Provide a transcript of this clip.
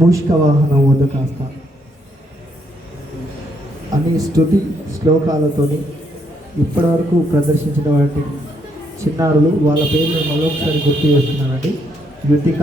మూషిక వాహన ఓదకాస్త అనే స్తుతి శ్లోకాలతోని ఇప్పటివరకు ప్రదర్శించిన వాటి చిన్నారులు వాళ్ళ పేర్లు మరొకసారి గుర్తు చేస్తున్నారండి. యుతిక,